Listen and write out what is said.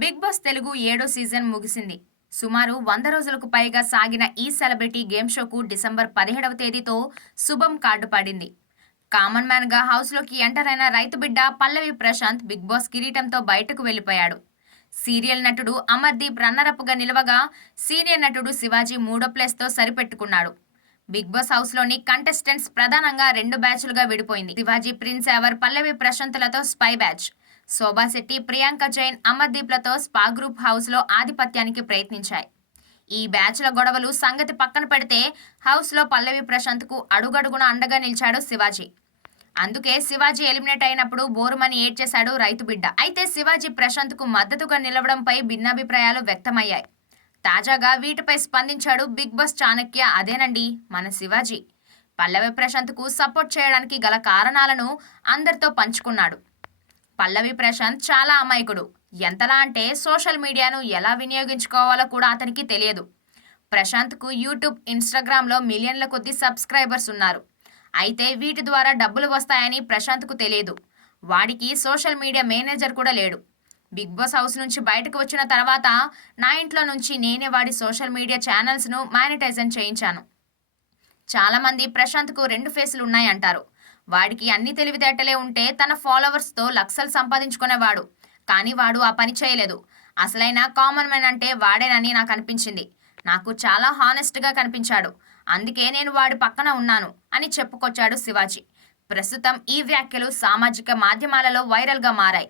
Big boss Telugu ఏడో season ముగిసింది. సుమారు వంద రోజులకు పైగా సాగిన ఈ సెలబ్రిటీ గేమ్ షోకు డిసెంబర్ పదిహేడవ తేదీతో శుభం కార్డు పడింది. కామన్ మ్యాన్గా హౌస్లోకి ఎంటర్ అయిన రైతు బిడ్డ పల్లవి ప్రశాంత్ బిగ్ బాస్ కిరీటంతో బయటకు వెళ్ళిపోయాడు సీరియల్ నటుడు అమర్దీప్ రన్నరప్గా నిలవగా సీనియర్ నటుడు శివాజీ మూడో ప్లేస్తో సరిపెట్టుకున్నాడు. బిగ్ బాస్ హౌస్లోని కంటెస్టెంట్స్ ప్రధానంగా రెండు బ్యాచ్లుగా విడిపోయింది. శివాజీ ప్రిన్స్ ఎవర్ పల్లవి ప్రశాంతులతో స్పై బ్యాచ్. శోభాశెట్టి ప్రియాంక జైన్ అమర్దీప్లతో స్పా గ్రూప్ హౌస్లో ఆధిపత్యానికి ప్రయత్నించాయి. ఈ బ్యాచ్ల గొడవలు సంగతి పక్కన పెడితే హౌస్లో పల్లవి ప్రశాంత్కు అడుగడుగున అండగా నిలిచాడు శివాజీ. అందుకే శివాజీ ఎలిమినేట్ అయినప్పుడు బోరుమని ఏడ్చేశాడు రైతు బిడ్డ. అయితే శివాజీ ప్రశాంత్కు మద్దతుగా నిలవడంపై భిన్నాభిప్రాయాలు వ్యక్తమయ్యాయి. తాజాగా వీటిపై స్పందించాడు బిగ్ బాస్ చాణక్య అదేనండి మన శివాజీ. పల్లవి ప్రశాంత్కు సపోర్ట్ చేయడానికి గల కారణాలను అందరితో పంచుకున్నాడు. పల్లవి ప్రశాంత్ చాలా అమాయకుడు. ఎంతలా అంటే సోషల్ మీడియాను ఎలా వినియోగించుకోవాలో కూడా అతనికి తెలియదు. ప్రశాంత్కు యూట్యూబ్ ఇన్స్టాగ్రామ్లో మిలియన్ల కొద్ది సబ్స్క్రైబర్స్ ఉన్నారు. అయితే వీటి ద్వారా డబ్బులు వస్తాయని ప్రశాంత్కు తెలియదు. వాడికి సోషల్ మీడియా మేనేజర్ కూడా లేడు. బిగ్ బాస్ హౌస్ నుంచి బయటకు వచ్చిన తర్వాత నా ఇంట్లో నుంచి నేనే వాడి సోషల్ మీడియా ఛానల్స్ను మానిటైజన్ చేయించాను. చాలామంది ప్రశాంత్కు రెండు ఫేసులు ఉన్నాయంటారు. వాడికి అన్ని తెలివితేటలే ఉంటే తన ఫాలోవర్స్తో లక్షలు సంపాదించుకునేవాడు. కానీ వాడు ఆ పని చేయలేదు. అసలైన కామన్ మ్యాన్ అంటే వాడేనని నాకు అనిపించింది. నాకు చాలా హానెస్ట్గా కనిపించాడు. అందుకే నేను వాడి పక్కన ఉన్నాను అని చెప్పుకొచ్చాడు శివాజీ. ప్రస్తుతం ఈ వ్యాఖ్యలు సామాజిక మాధ్యమాలలో వైరల్గా మారాయి.